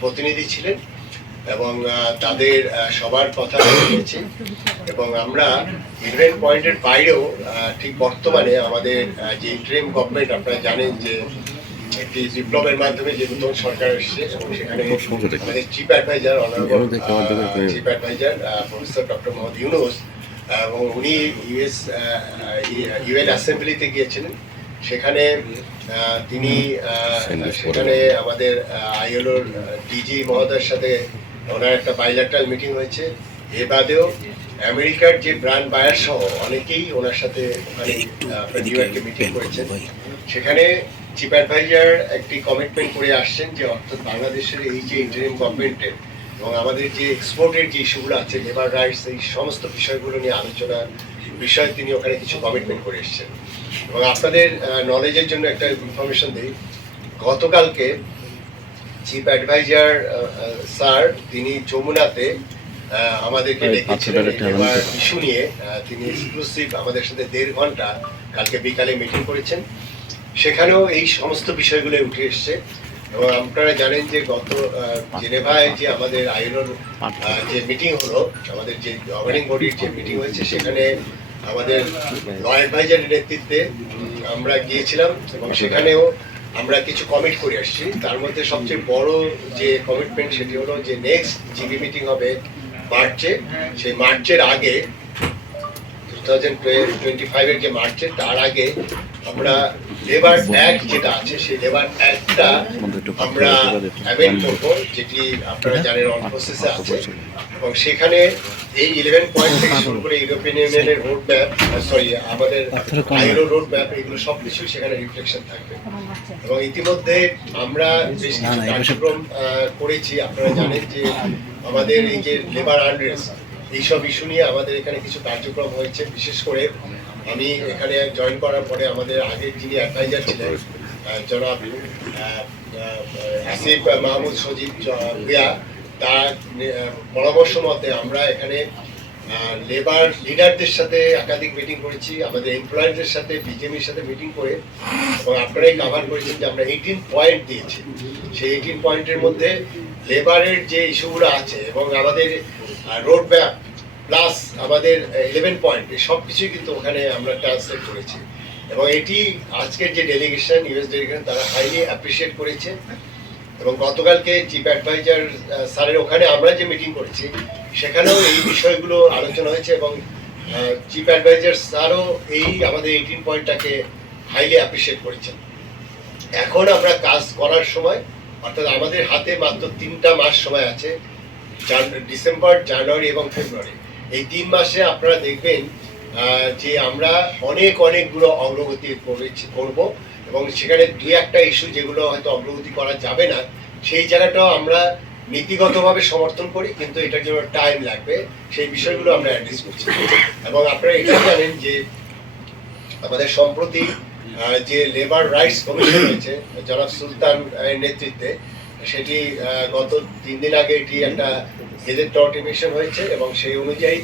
প্রতিনিধি ছিলেন এবং তাদের সবার কথা শুনেছি এবং আমরা ইভেন্ট পয়েন্টের বাইরেও ঠিক বর্তমানে আমাদের যে ইন্টারিম গভর্নমেন্ট আপনারা জানেন যে একটি বিপ্লবের মাধ্যমে যে নতুন সরকার এসেছে এবং সেখানে আমাদের chief adviser honourable chief adviser professor doctor Mohammad Yunus এবং উনি ইউএস ইউএন অ্যাসেম্বলিতে গিয়েছিলেন। সেখানে তিনি সেখানে আমাদের আইএলওর ডিজি মহোদয়ের সাথে ওনার একটা বাইল্যাটারাল মিটিং হয়েছে। এ বাদেও আমেরিকার যে ব্র্যান্ড বায়ার সহ অনেকেই ওনার সাথে ওখানে মিটিং করেছেন। সেখানে চিফ অ্যাডভাইজার একটি কমিটমেন্ট করে আসছেন যে অর্থাৎ বাংলাদেশের এই যে ইন্টারিম গভর্নমেন্টের এবং আমাদের যে এক্সপোর্টের যে ইস্যুগুলো আছে লেবার রাইটস এই সমস্ত বিষয়গুলো নিয়ে আলোচনা বিষয়ে তিনি ওখানে কিছু কমিটমেন্ট করে এসেছেন। এবং আপনাদের নলেজের জন্য একটা ইনফরমেশন দিই। গতকালকে চিফ অ্যাডভাইজার স্যার তিনি যমুনাতে আমাদেরকে ডেকেছিলেন ইস্যু নিয়ে তিনি এক্সক্লুসিভ আমাদের সাথে দেড় ঘণ্টা কালকে বিকালে মিটিং করেছেন। সেখানেও এই সমস্ত বিষয়গুলো উঠে এসছে। এবং আপনারা জানেন যে গত জেনেভায় যে আমাদের আইলোর যে মিটিং হলো, আমাদের যে গভর্নিং বডির যে মিটিং হয়েছে, সেখানে আমাদের ল অ্যাডভাইজারের নেতৃত্বে আমরা গিয়েছিলাম এবং সেখানেও আমরা কিছু কমিট করে আসছি। তার মধ্যে সবচেয়ে বড় যে কমিটমেন্ট সেটি হলো যে নেক্সট জিবি মিটিং হবে মার্চে, সেই মার্চের আগে টু থাউজেন্ড টোয়েন্টি ফাইভের যে মার্চের তার আগে আমরা লেবার অ্যাক্ট যেটা আছে সেই লেবার অ্যাক্টটা আমরা অ্যামেন্ড করব যেটি আপনারা জানেন অন প্রসেসে আছে। এবং সেখানে এই ইলেভেন পয়েন্ট থেকে শুরু করে ইউরোপিয়ান ইউনিয়নের রোড ম্যাপ সরি আমাদের আইরো রোড ম্যাপ এগুলো সব কিছু সেখানে রিফ্লেকশন থাকবে। এবং ইতিমধ্যে আমরা বেশ কিছু কার্যক্রম করেছি। আপনারা জানেন যে আমাদের এই যে লেবার আনরেস্ট এইসব ইস্যু নিয়ে আমাদের এখানে কিছু কার্যক্রম হয়েছে বিশেষ করে আমি এখানে জয়েন করার পরে আমাদের আগের যিনি অ্যাডভাইজার ছিলেন জনাব আসিফ মাহমুদ সজীব ভুয়া তার পরামর্শ মতে আমরা এখানে লেবার লিডারদের সাথে একাধিক মিটিং করেছি, আমাদের এমপ্লয়ারদের সাথে বিজেপির সাথে মিটিং করে এবং আপনারাই কাভার করেছেন যে আমরা এইটিন পয়েন্ট দিয়েছি। সেই এইটিন পয়েন্টের মধ্যে লেবারের যে ইস্যুগুলো আছে এবং আমাদের রোড ম্যাপ প্লাস আমাদের ইলেভেন পয়েন্ট সব কিছুই কিন্তু ওখানে আমরা ট্রান্সলেট করেছি। এবং এটি আজকের যে ডেলিগেশন ইউএস ডেলিগেশন তারা হাইলি অ্যাপ্রিসিয়েট করেছে। এবং গতকালকে চিফ অ্যাডভাইজার স্যারের ওখানে আমরা যে মিটিং করেছি, সেখানেও এই বিষয়গুলো আলোচনা হয়েছে এবং চিফ অ্যাডভাইজার স্যারও এই আমাদের এইটিন পয়েন্টটাকে হাইলি অ্যাপ্রিসিয়েট করেছেন। এখন আমরা কাজ করার সময়, অর্থাৎ আমাদের হাতে মাত্র তিনটা মাস সময় আছে ডিসেম্বর, জানুয়ারি এবং ফেব্রুয়ারি। এই তিন মাসে আপনারা দেখবেন যে আমরা অনেক অনেকগুলো অগ্রগতি করব। এবং সেখানে দুই একটা ইস্যু যেগুলো হয়তো অগ্রগতি করা যাবে না, সেই জায়গাটাও আমরা নীতিগতভাবে সমর্থন করি, কিন্তু এটার জন্য টাইম লাগবে। সেই বিষয়গুলো আমরা অ্যাড্রেস করছি। এবং আপনারা এটাও জানেন যে আমাদের সম্প্রতি যে লেবার রাইটস কমিশন হয়েছে জনাব সুলতান নেতৃত্বে সেটি গত তিন দিন আগে এটি একটা গেজেট নোটিফিকেশন হয়েছে এবং সেই অনুযায়ী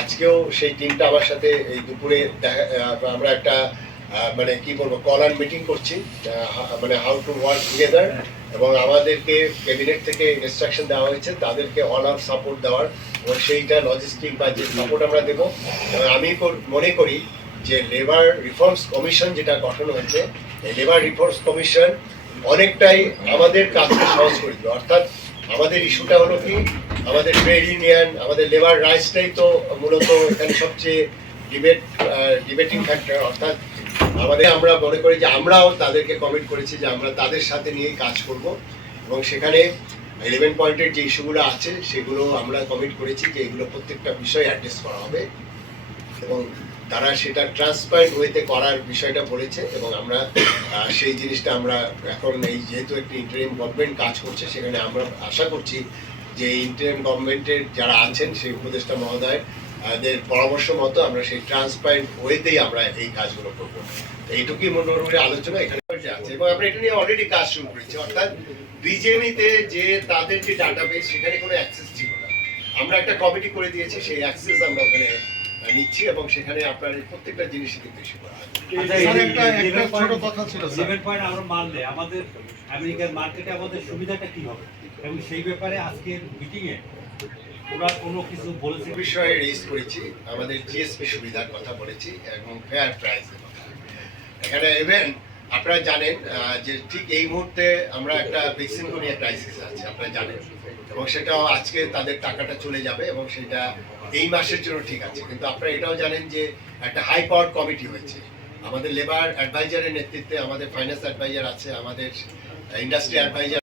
আজকেও সেই টিমটা আমার সাথে এই দুপুরে দেখা আমরা একটা মানে কি বলব কল অ্যান্ড মিটিং করছি মানে হাউ টু ওয়ার্ক টুগেদার এবং আমাদেরকে ক্যাবিনেট থেকে ইনস্ট্রাকশন দেওয়া হয়েছে, তাদেরকে অল আউট সাপোর্ট দেওয়ার এবং সেইটা লজিস্টিক বা যে সাপোর্ট আমরা দেবো। আমি মনে করি যে লেবার রিফর্মস কমিশন যেটা গঠন হয়েছে, এই লেবার রিফর্মস কমিশন অনেকটাই আমাদের কাজকে সহজ করে দিল। অর্থাৎ আমাদের ইস্যুটা হলো কি, আমাদের ট্রেড ইউনিয়ন, আমাদের লেবার রাইটসটাই তো মূলত এখানে সবচেয়ে ডিবেট ডিবেটিং ফ্যাক্টর। অর্থাৎ আমাদের, আমরা মনে করি যে আমরাও তাদেরকে কমিট করেছি যে আমরা তাদের সাথে নিয়েই কাজ করব। এবং সেখানে ইলেভেন পয়েন্টের যে ইস্যুগুলো আছে, সেগুলো আমরা কমিট করেছি যে এগুলো প্রত্যেকটা বিষয় অ্যাড্রেস করা হবে। এবং তারা সেটা ট্রান্সপারেন্ট ওয়েতে করার বিষয়টা বলেছে এবং আমরা সেই জিনিসটা আমরা এখন এই যেহেতু একটি ইন্টারিম গভর্নমেন্ট কাজ করছে, সেখানে আমরা আশা করছি যে ইন্টারিম গভর্নমেন্টের যারা আছেন, সেই উপদেষ্টা মহোদয় দের পরামর্শ মতো আমরা সেই ট্রান্সপারেন্ট ওয়েতেই আমরা এই কাজগুলো করব। এইটুকুই মনোরমে আলোচনা এখানে আছে এবং আমরা এটা নিয়ে অলরেডি কাজ শুরু করেছি। অর্থাৎ বিজেপিতে যে তাদের যে ডাটাবেস সেখানে কোনো অ্যাক্সেস ছিল না। আমরা একটা কমিটি করে দিয়েছি, সেই অ্যাক্সেস আমরা ওখানে নিচ্ছি এবং সেখানে আপনার প্রত্যেকটা জিনিসই কিন্তু ইস্যু করা আচ্ছা, আমাদের আমেরিকার মার্কেটে আমাদের সুবিধাটা কি হবে? এবং সেই ব্যাপারে আজকের মিটিংয়ে ওরা কোনো কিছু বলেছে? বিষয়ে রেজ করেছি। আমাদের জিএসপি সুবিধার কথা বলেছি এবং ফেয়ার প্রাইসের কথা। এখানে ইভেন আপনারা জানেন যে ঠিক এই মুহূর্তে আমরা একটা ভ্যাকসিনকোনিয়া ক্রাইসিস আছে, আপনারা জানেন। এবং সেটাও আজকে তাদের টাকাটা চলে যাবে এবং সেটা এই মাসের জন্য ঠিক আছে। কিন্তু আপনারা এটাও জানেন যে একটা হাই পাওয়ার কমিটি হয়েছে। আমাদের লেবার অ্যাডভাইজারের নেতৃত্বে আমাদের ফাইন্যান্স অ্যাডভাইজার আছে, আমাদের ইন্ডাস্ট্রি অ্যাডভাইজার